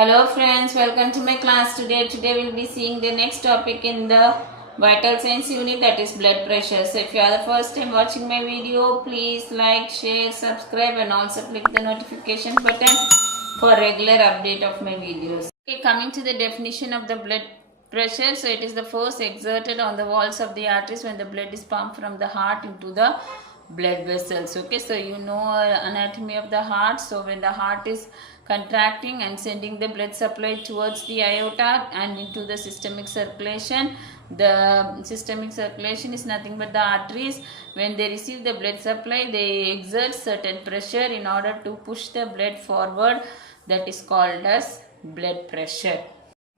Hello friends, welcome to my class today. We'll be seeing the next topic in the vital signs unit, that is blood pressure. So if you are the first time watching my video, please like, share, subscribe and also click the notification button for regular update of my videos. Okay, coming to the definition of the blood pressure. So it is the force exerted on the walls of the arteries when the blood is pumped from the heart into the blood vessels. Okay, so you know anatomy of the heart. So when the heart is contracting and sending the blood supply towards the aorta and into the systemic circulation, the systemic circulation is nothing but the arteries. When they receive the blood supply, they exert certain pressure in order to push the blood forward. That is called as blood pressure.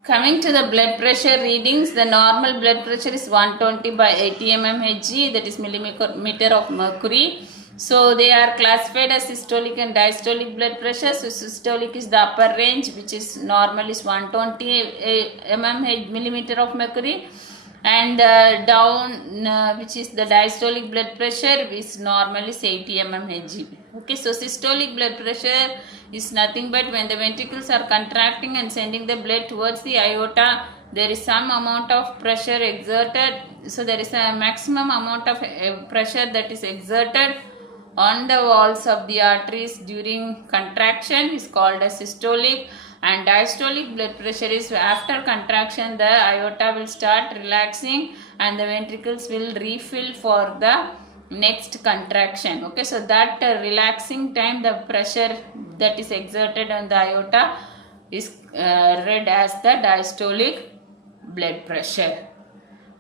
Coming to the blood pressure readings, the normal blood pressure is 120 by 80 mmHg, that is millimeter of mercury. So they are classified as systolic and diastolic blood pressure. So systolic is the upper range, which is normal is 120 millimeter of mercury, and down which is the diastolic blood pressure, is normal is 80 mmHg. Okay, so systolic blood pressure is nothing but when the ventricles are contracting and sending the blood towards the aorta, there is some amount of pressure exerted. So there is a maximum amount of pressure that is exerted on the walls of the arteries during contraction is called as systolic, and diastolic blood pressure is after contraction the aorta will start relaxing and the ventricles will refill for the next contraction. Okay, so that relaxing time, the pressure that is exerted on the aorta is read as the diastolic blood pressure.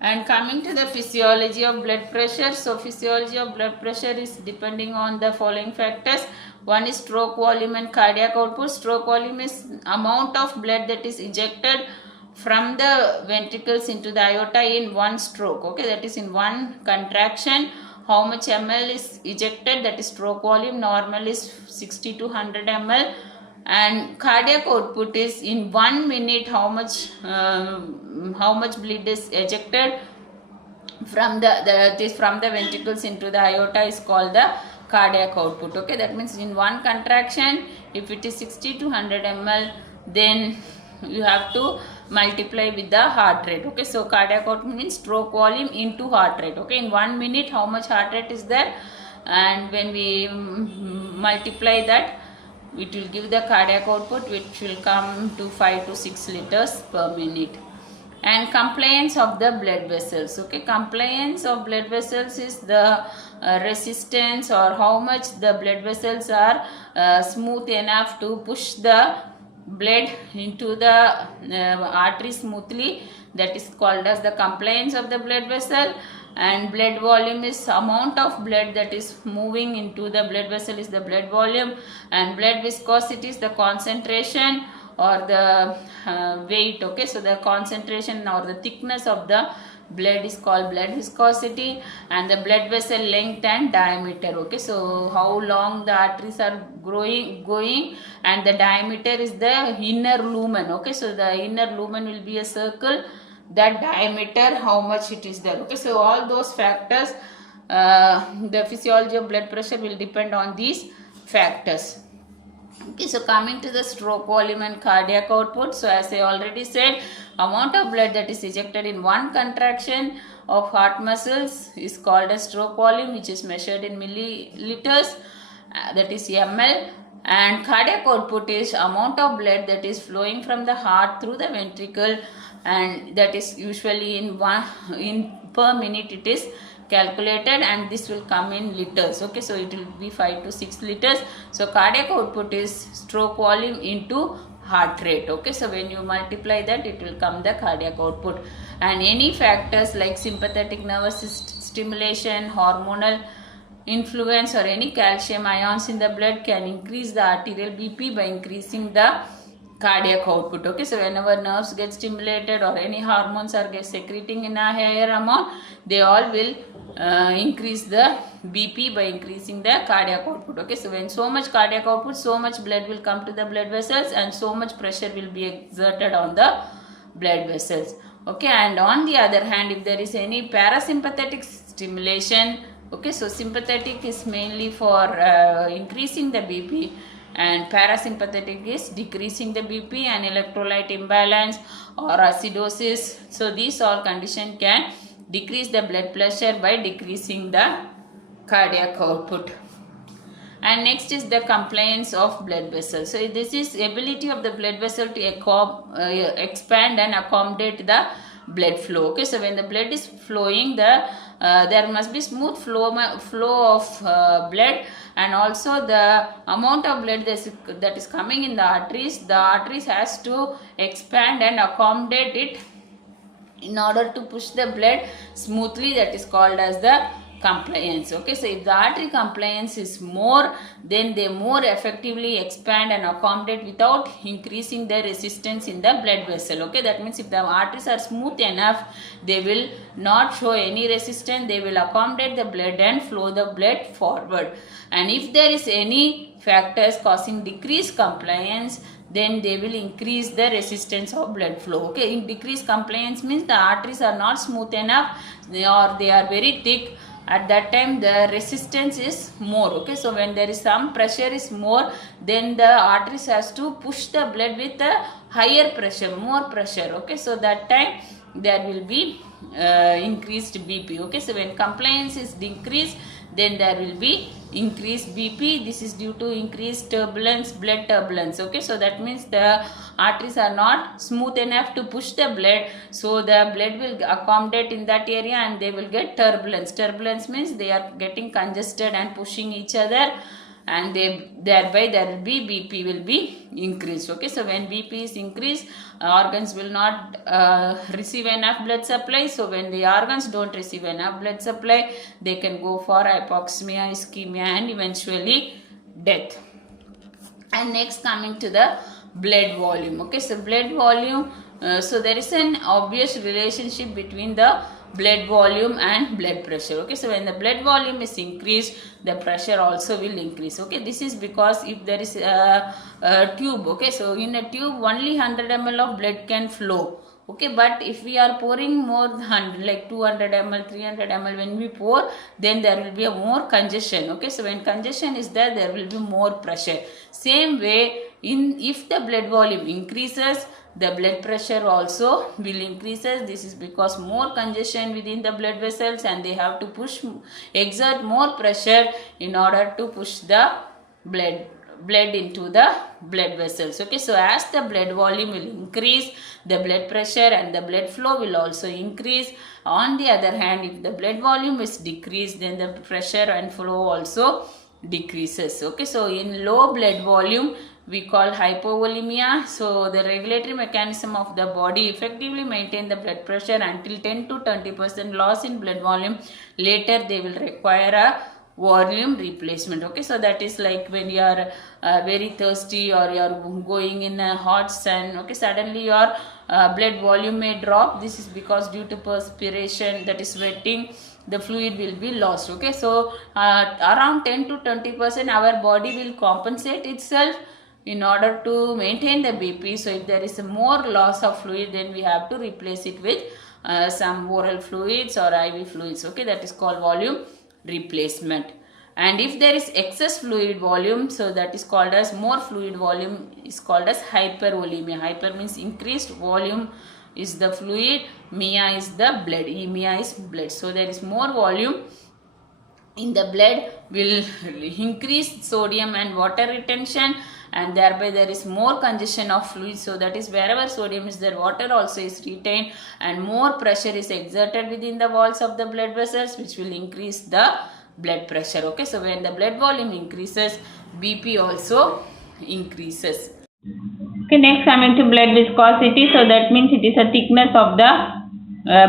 And coming to the physiology of blood pressure, so physiology of blood pressure is depending on the following factors. One is stroke volume and cardiac output. Stroke volume is amount of blood that is ejected from the ventricles into the aorta in one stroke. Okay, that is in one contraction. How much ml is ejected, that is stroke volume. Normal is 60 to 100 ml. And cardiac output is in 1 minute how much blood is ejected from the ventricles into the aorta is called the cardiac output. Okay, that means in one contraction, if it is 60 to 100 ml, then you have to multiply with the heart rate. Okay, so cardiac output means stroke volume into heart rate. Okay, in 1 minute how much heart rate is there, and when we multiply that, it will give the cardiac output, which will come to 5 to 6 liters per minute. And compliance of the blood vessels. Okay, compliance of blood vessels is the resistance, or how much the blood vessels are smooth enough to push the blood into the artery smoothly. That is called as the compliance of the blood vessel. And blood volume is amount of blood that is moving into the blood vessel is the blood volume. And blood viscosity is the concentration or the weight. Okay, so the concentration or the thickness of the blood is called blood viscosity. And the blood vessel length and diameter. Okay, so how long the arteries are going, and the diameter is the inner lumen. Okay, so the inner lumen will be a circle, that diameter how much it is there. Okay, so all those factors, the physiology of blood pressure will depend on these factors. Okay, so coming to the stroke volume and cardiac output. So as I already said, amount of blood that is ejected in one contraction of heart muscles is called as stroke volume, which is measured in milliliters, that is ml. And cardiac output is amount of blood that is flowing from the heart through the ventricle, and that is usually in per minute it is calculated, and this will come in liters. Okay, so it will be 5 to 6 liters. So cardiac output is stroke volume into heart rate. Okay, so when you multiply that, it will come the cardiac output. And any factors like sympathetic nervous stimulation, hormonal influence, or any calcium ions in the blood can increase the arterial BP by increasing the cardiac output. Okay, so whenever nerves get stimulated or any hormones are secreting in a higher amount, they all will increase the BP by increasing the cardiac output. Okay, so when so much cardiac output, so much blood will come to the blood vessels, and so much pressure will be exerted on the blood vessels. Okay, and on the other hand, if there is any parasympathetic stimulation, okay, so sympathetic is mainly for increasing the BP, and parasympathetic is decreasing the BP, and electrolyte imbalance or acidosis. So these all condition can decrease the blood pressure by decreasing the cardiac output. And next is the compliance of blood vessels. So this is ability of the blood vessel to expand and accommodate the blood flow. Okay, so when the blood is flowing, there must be smooth flow of blood, and also the amount of blood that is coming in the arteries has to expand and accommodate it in order to push the blood smoothly. That is called as the compliance. Okay, so if the artery compliance is more, then they more effectively expand and accommodate without increasing the resistance in the blood vessel. Okay, that means if the arteries are smooth enough, they will not show any resistance, they will accommodate the blood and flow the blood forward. And if there is any factors causing decreased compliance, then they will increase the resistance of blood flow. Okay, in decreased compliance means the arteries are not smooth enough, they are very thick. At that time the resistance is more. Okay, so when there is some pressure is more, then the arteries has to push the blood with a higher pressure, more pressure. Okay, so that time there will be increased BP. Okay, so when compliance is decreased, then there will be increased BP. This is due to increased turbulence, blood turbulence. Okay, so that means the arteries are not smooth enough to push the blood, so the blood will accommodate in that area and they will get turbulence. Turbulence means they are getting congested and pushing each other, and thereby there will be BP will be increased. Okay, so when BP is increased, organs will not receive enough blood supply. So when the organs don't receive enough blood supply, they can go for hypoxemia, ischemia, and eventually death. And next, coming to the blood volume. Okay, so blood volume, so there is an obvious relationship between the blood volume and blood pressure. Okay, so when the blood volume is increased, the pressure also will increase. Okay, this is because if there is a tube, okay, so in a tube only 100 ml of blood can flow. Okay, but if we are pouring more than like 200 ml, 300 ml, when we pour, then there will be a more congestion. Okay, so when congestion is there, there will be more pressure. Same way, if the blood volume increases, the blood pressure also will increases. This is because more congestion within the blood vessels, and they have to exert more pressure in order to push the blood into the blood vessels. Okay, so as the blood volume will increase, the blood pressure and the blood flow will also increase. On the other hand, if the blood volume is decreased, then the pressure and flow also decreases. Okay, so in low blood volume we call hypovolemia. So the regulatory mechanism of the body effectively maintain the blood pressure until 10 to 20% loss in blood volume. Later they will require a volume replacement. Okay, so that is like when you are very thirsty, or you are going in a hot sun. Okay, suddenly your blood volume may drop. This is because due to perspiration, that is sweating, the fluid will be lost. Okay, so around 10 to 20% our body will compensate itself in order to maintain the BP. So if there is a more loss of fluid, then we have to replace it with some oral fluids or IV fluids. Okay, that is called volume replacement. And if there is excess fluid volume, so that is called as more fluid volume, is called as hypervolemia. Hyper means increased volume is the fluid, mia is the blood, emia is blood. So there is more volume in the blood, will increase sodium and water retention, and thereby there is more congestion of fluid. So that is wherever sodium is there, water also is retained, and more pressure is exerted within the walls of the blood vessels, which will increase the blood pressure. Okay, so when the blood volume increases, BP also increases. Okay, next coming to blood viscosity. So that means it is a thickness of the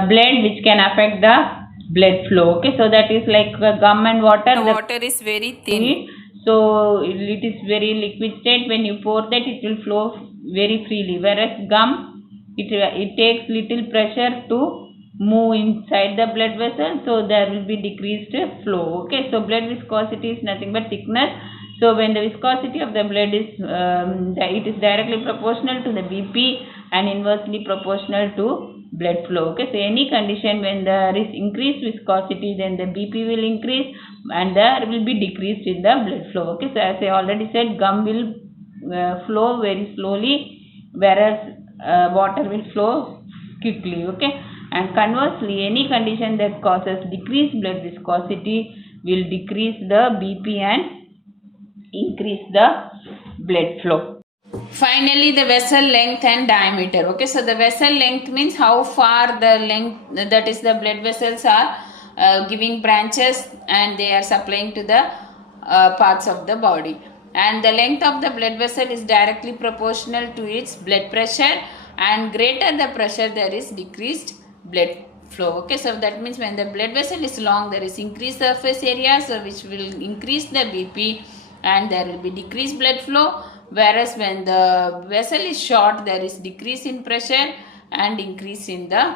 blood which can affect the blood flow. Okay, so that is like gum and water. The water is very thin, so it is very liquid state. When you pour that, it will flow very freely, whereas gum, it takes little pressure to move inside the blood vessel, so there will be decreased flow. Okay, so blood viscosity is nothing but thickness. So when the viscosity of the blood is it is directly proportional to the BP and inversely proportional to blood flow. Okay, so any condition when there is increased viscosity, then the BP will increase and there will be decreased in the blood flow. Okay, so as I already said, gum will flow very slowly, whereas water will flow quickly. Okay, and conversely, any condition that causes decreased blood viscosity will decrease the BP and increase the blood flow. Finally, the vessel length and diameter. Okay, so the vessel length means how far the length, that is the blood vessels are giving branches and they are supplying to the parts of the body. And the length of the blood vessel is directly proportional to its blood pressure, and greater the pressure there is decreased blood flow. Okay, so that means when the blood vessel is long, there is increased surface area, so which will increase the BP and there will be decreased blood flow, whereas when the vessel is short, there is decrease in pressure and increase in the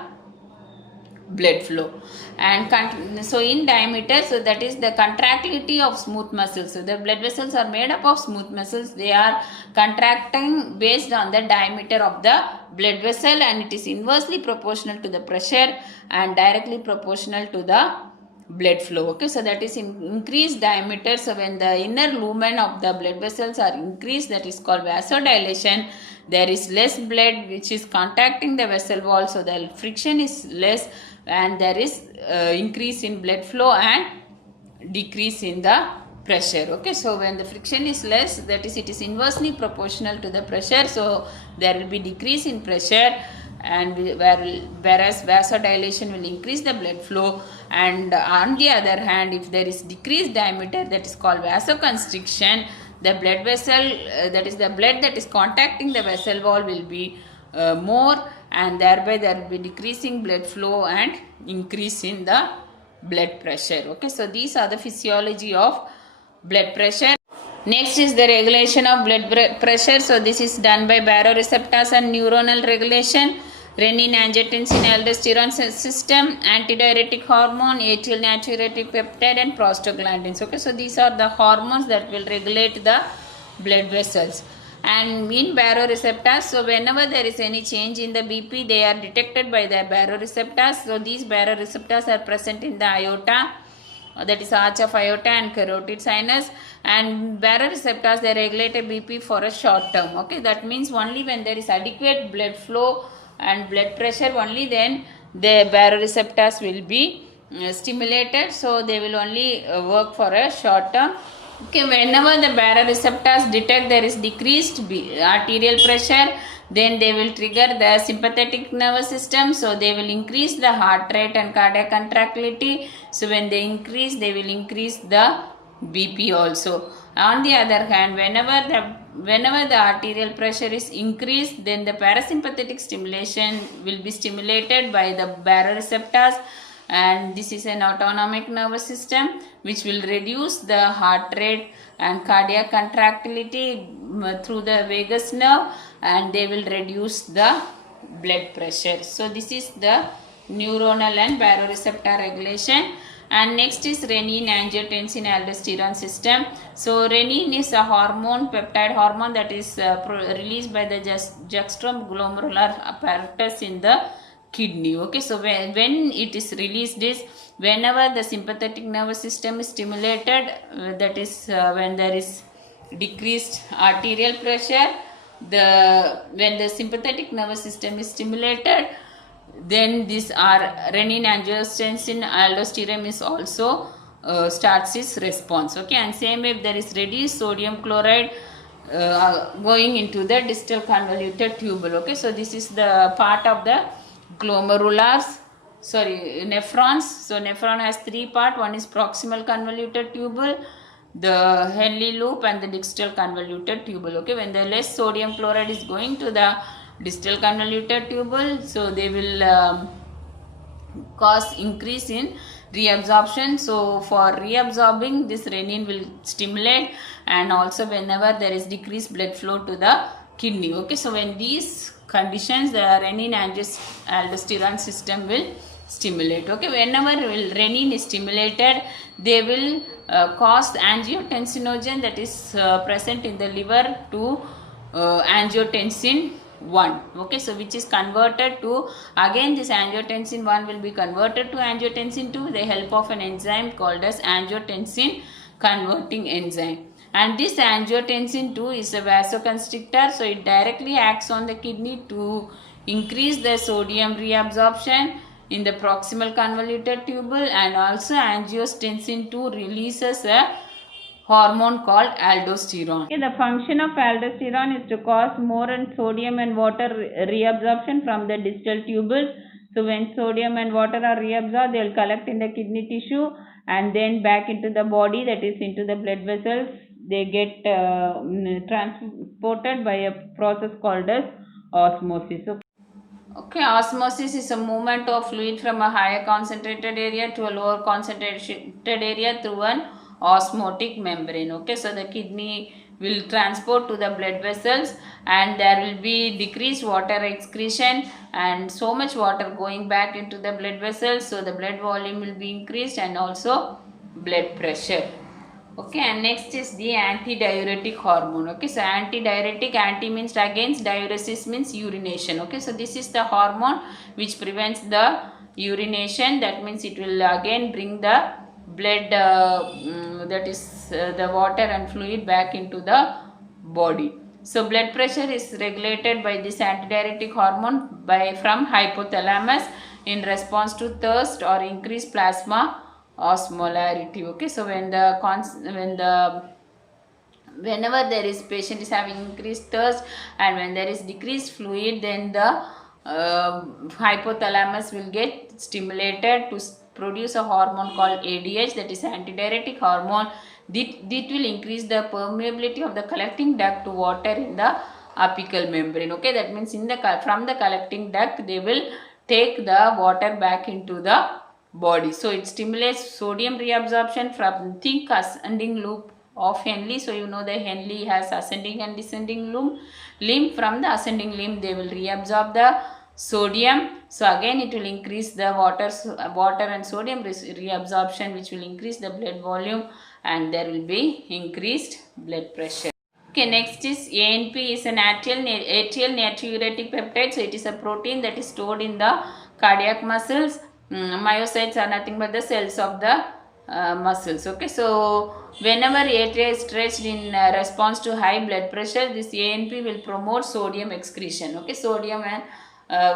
blood flow. And so in diameter, so that is the contractility of smooth muscles. So the blood vessels are made up of smooth muscles. They are contracting based on the diameter of the blood vessel, and it is inversely proportional to the pressure and directly proportional to the blood flow. Okay, so that is increased diameter. So when the inner lumen of the blood vessels are increased, that is called vasodilation. There is less blood which is contacting the vessel wall, so the friction is less and there is increase in blood flow and decrease in the pressure. Okay, so when the friction is less, that is, it is inversely proportional to the pressure, so there will be decrease in pressure, and whereas vasodilation will increase the blood flow. And on the other hand, if there is decreased diameter, that is called vasoconstriction, the blood vessel, that is the blood that is contacting the vessel wall will be more, and thereby there will be decreasing blood flow and increase in the blood pressure. Okay, so these are the physiology of blood pressure. Next is the regulation of blood pressure. So this is done by baroreceptors and neuronal regulation, renin, angiotensin, aldosterone system, antidiuretic hormone, atrial natriuretic peptide, and prostaglandins. Okay, so these are the hormones that will regulate the blood vessels. And in baroreceptors, so whenever there is any change in the BP, they are detected by the baroreceptors. So these baroreceptors are present in the aorta, that is arch of aorta and carotid sinus, and baroreceptors, they regulate a BP for a short term. Okay, that means only when there is adequate blood flow and blood pressure, only then the baroreceptors will be stimulated, so they will only work for a short term. Okay, whenever the baroreceptors detect there is decreased arterial pressure, then they will trigger the sympathetic nervous system, so they will increase the heart rate and cardiac contractility. So when they increase, they will increase the BP also. On the other hand, whenever the arterial pressure is increased, then the parasympathetic stimulation will be stimulated by the baroreceptors, and this is an autonomic nervous system which will reduce the heart rate and cardiac contractility through the vagus nerve, and they will reduce the blood pressure. So this is the neuronal and baroreceptor regulation. And next is renin, angiotensin, aldosterone system. So renin is a hormone, peptide hormone, that is released by the juxtaglomerular apparatus in the kidney. Okay, so when it is released is whenever the sympathetic nervous system is stimulated, that is when there is decreased arterial pressure, when the sympathetic nervous system is stimulated, then these are renin, angiotensin, aldosterone is also starts its response. Okay, and same way if there is reduced sodium chloride going into the distal convoluted tubule. Okay, so this is the part of the nephrons. So nephron has three parts. One is proximal convoluted tubule, the Henle loop, and the distal convoluted tubule. Okay, when the less sodium chloride is going to the distal convoluted tubule, so they will cause increase in reabsorption. So for reabsorbing, this renin will stimulate, and also whenever there is decreased blood flow to the kidney. Okay, so when these conditions, the renin aldosterone system will stimulate. Okay, whenever renin is stimulated, they will cause angiotensinogen, that is present in the liver, to angiotensin 1. Okay, so which is converted to, again this angiotensin 1 will be converted to angiotensin 2 with the help of an enzyme called as angiotensin converting enzyme. And this angiotensin 2 is a vasoconstrictor, so it directly acts on the kidney to increase the sodium reabsorption in the proximal convoluted tubule, and also angiotensin 2 releases a hormone called aldosterone. Okay, the function of aldosterone is to cause more sodium and water reabsorption from the distal tubules. So when sodium and water are reabsorbed, they will collect in the kidney tissue and then back into the body, that is into the blood vessels. They get transported by a process called as osmosis. Okay, osmosis is a movement of fluid from a higher concentrated area to a lower concentrated area through an osmotic membrane. Okay, so the kidney will transport to the blood vessels and there will be decreased water excretion and so much water going back into the blood vessels, so the blood volume will be increased and also blood pressure. Okay, and next is the antidiuretic hormone. Okay, so antidiuretic, anti means against, diuresis means urination. Okay, so this is the hormone which prevents the urination. That means it will again bring the blood, that is the water and fluid back into the body. So blood pressure is regulated by this antidiuretic hormone from hypothalamus in response to thirst or increased plasma osmolarity. Okay, so whenever there is patient is having increased thirst and when there is decreased fluid, then the hypothalamus will get stimulated to produce a hormone called ADH, that is antidiuretic hormone. That will increase the permeability of the collecting duct to water in the apical membrane. Okay, that means from the collecting duct they will take the water back into the body. So it stimulates sodium reabsorption from thick ascending loop of Henle. So you know the Henle has ascending and descending limb. From the ascending limb they will reabsorb the sodium. So again it will increase the water and sodium reabsorption, which will increase the blood volume and there will be increased blood pressure. Okay, next is ANP is an atrial natriuretic peptide. So it is a protein that is stored in the cardiac muscles. Myocytes are nothing but the cells of the muscles. Okay, so whenever atria is stretched in response to high blood pressure, this ANP will promote sodium excretion. Okay, sodium and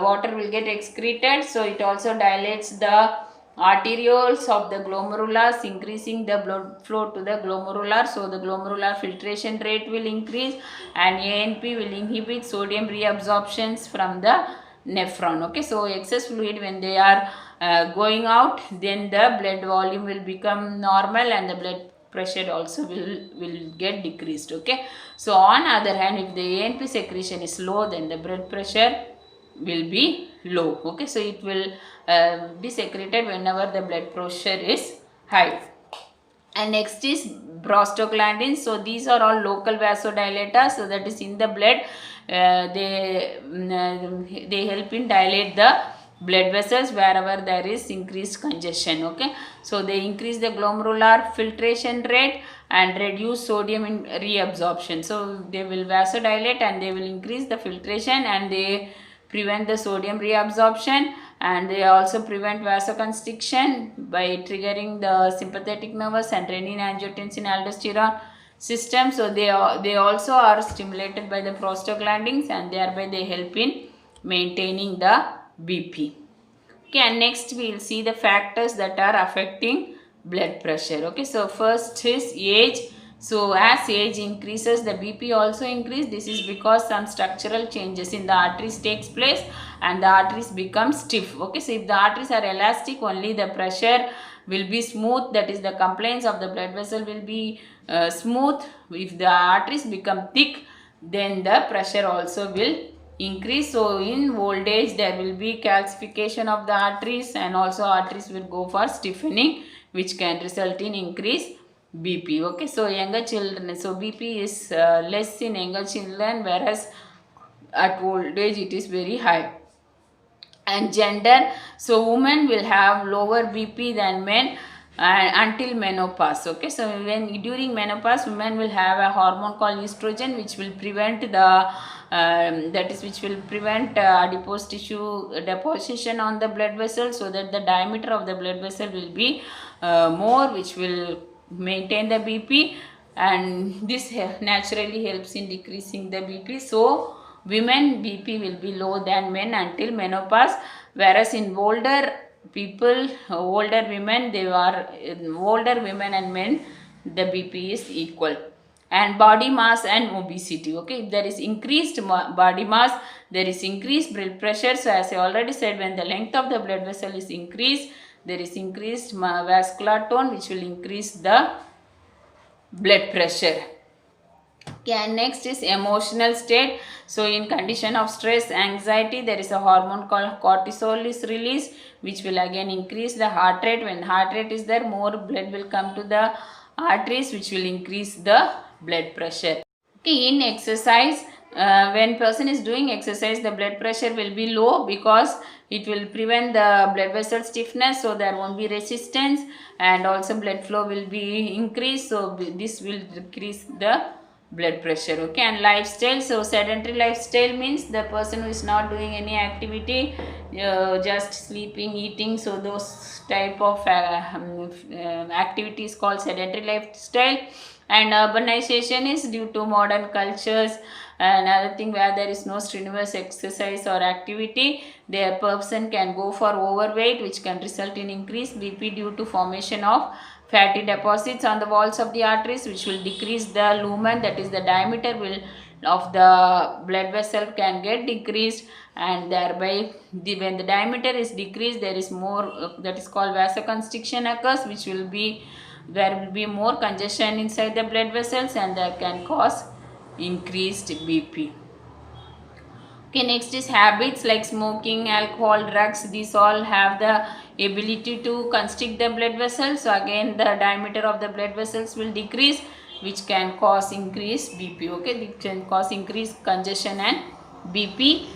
water will get excreted. So it also dilates the arterioles of the glomerulus, increasing the blood flow to the glomerular. So the glomerular filtration rate will increase and ANP will inhibit sodium reabsorptions from the nephron. Okay, so excess fluid when they are going out, then the blood volume will become normal and the blood pressure also will get decreased. Okay, so on other hand, if the ANP secretion is low, then the blood pressure will be low. Okay, so it will be secreted whenever the blood pressure is high. And next is prostaglandins. So these are all local vasodilators, so that is in the blood. They help in dilate the blood vessels wherever there is increased congestion. Okay, so they increase the glomerular filtration rate and reduce sodium in reabsorption. So they will vasodilate and they will increase the filtration and they prevent the sodium reabsorption, and they also prevent vasoconstriction by triggering the sympathetic nervous and renin, angiotensin, aldosterone system. So they also are stimulated by the prostaglandins and thereby they help in maintaining the BP. Okay, and next we will see the factors that are affecting blood pressure. Okay, so first is age. So as age increases, the BP also increase. This is because some structural changes in the arteries takes place and the arteries become stiff. Okay, so if the arteries are elastic, only the pressure will be smooth, that is the compliance of the blood vessel will be smooth. If the arteries become thick, then the pressure also will increase. So in old age there will be calcification of the arteries and also arteries will go for stiffening, which can result in increased BP. Okay, so younger children, so BP is less in younger children, whereas at old age it is very high. And gender, so women will have lower BP than men until menopause. Okay, so when during menopause women will have a hormone called estrogen, which will prevent the which will prevent adipose tissue deposition on the blood vessel, so that the diameter of the blood vessel will be more, which will maintain the BP. and this naturally helps in decreasing the BP. So women BP will be low than men until menopause, whereas in older people, older women, they are older women and men, the BP is equal. And body mass and obesity. Okay, if there is increased body mass, there is increased blood pressure. So as I already said, when the length of the blood vessel is increased, there is increased vascular tone, which will increase the blood pressure. Okay, and next is emotional state. So in condition of stress, anxiety, there is a hormone called cortisol is released, which will again increase the heart rate. When heart rate is there, more blood will come to the arteries, which will increase the blood pressure. Okay, in exercise, when person is doing exercise, the blood pressure will be low because it will prevent the blood vessel stiffness, so there won't be resistance, and also blood flow will be increased, so this will decrease the blood pressure. Okay, and lifestyle. So sedentary lifestyle means the person who is not doing any activity, just sleeping, eating, so those type of activities called sedentary lifestyle. And urbanization is due to modern cultures. Another thing, where there is no strenuous exercise or activity, the person can go for overweight, which can result in increased BP due to formation of fatty deposits on the walls of the arteries, which will decrease the lumen, that is the diameter will of the blood vessel can get decreased, and thereby when the diameter is decreased, there is more that is called vasoconstriction occurs, which will be, there will be more congestion inside the blood vessels, and that can cause increased BP. Okay, next is habits like smoking, alcohol, drugs. These all have the ability to constrict the blood vessels. So again, the diameter of the blood vessels will decrease, which can cause increased BP. Okay, it can cause increased congestion and BP.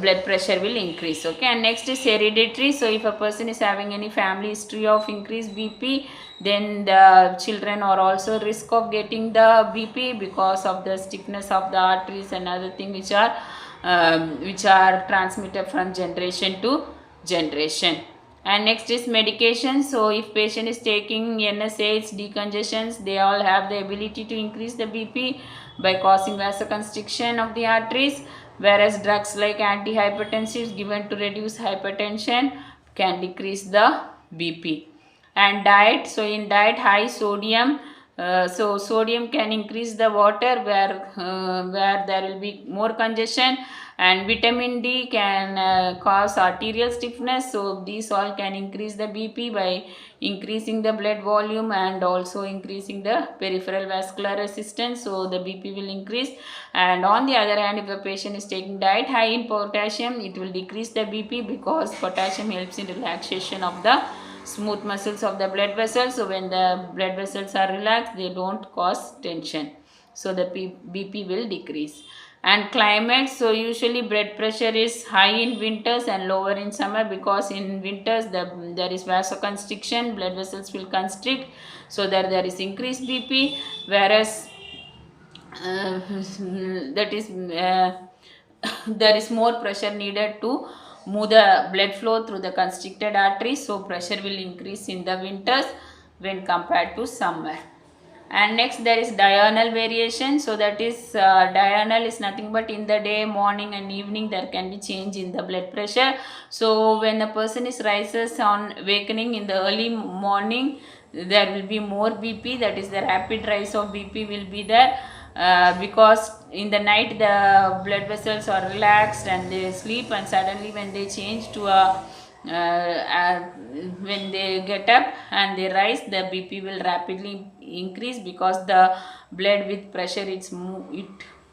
Blood pressure will increase. Okay, and next is hereditary. So if a person is having any family history of increased BP, then the children are also risk of getting the BP because of the stiffness of the arteries and other things which are transmitted from generation to generation. And next is medication. So if patient is taking NSAIDs, decongestants, they all have the ability to increase the BP by causing vasoconstriction of the arteries, whereas drugs like antihypertensives given to reduce hypertension can decrease the BP. And diet. So in diet, high sodium. So sodium can increase the water where there will be more congestion, and vitamin D can cause arterial stiffness. So these all can increase the BP by increasing the blood volume and also increasing the peripheral vascular resistance. So the BP will increase. And on the other hand, if a patient is taking diet high in potassium, it will decrease the BP because potassium helps in relaxation of the smooth muscles of the blood vessels. So when the blood vessels are relaxed, they don't cause tension, so the BP will decrease. And climate. So usually blood pressure is high in winters and lower in summer, because in winters there is vasoconstriction, blood vessels will constrict, so there is increased BP, whereas that is there is more pressure needed to move the blood flow through the constricted arteries, so pressure will increase in the winters when compared to summer. And next there is diurnal variation. So that is diurnal is nothing but in the day, morning and evening there can be change in the blood pressure. So when a person is rises on awakening in the early morning, there will be more BP, that is the rapid rise of BP will be there, because in the night the blood vessels are relaxed and they sleep, and suddenly when they change to a when they get up and they rise, the BP will rapidly increase because the blood with pressure it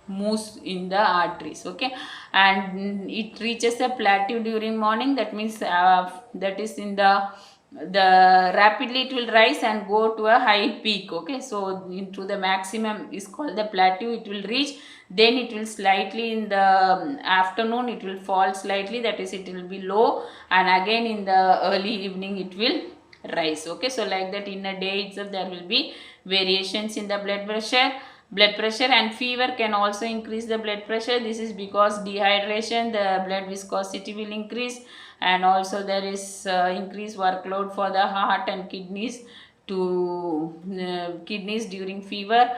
moves in the arteries. Okay, and it reaches a plateau during morning. That means that is in the rapidly it will rise and go to a high peak. Okay, so into the maximum is called the plateau it will reach, then it will slightly in the afternoon it will fall slightly, that is it will be low, and again in the early evening it will rise. Okay, so like that in a day itself there will be variations in the blood pressure. And fever can also increase the blood pressure. This is because dehydration, the blood viscosity will increase, and also there is increased workload for the heart and kidneys to kidneys during fever,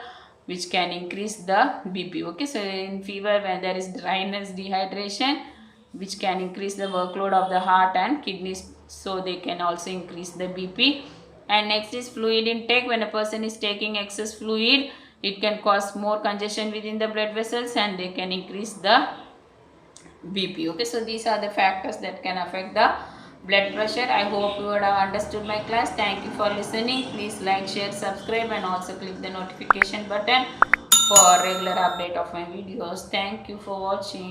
which can increase the BP. Okay, so in fever, when there is dryness, dehydration, which can increase the workload of the heart and kidneys, so they can also increase the BP. And next is fluid intake. When a person is taking excess fluid, it can cause more congestion within the blood vessels and they can increase the BP. Okay, so these are the factors that can affect the blood pressure. I hope you would have understood my class. Thank you for listening. Please like, share, subscribe and also click the notification button for regular update of my videos. Thank you for watching.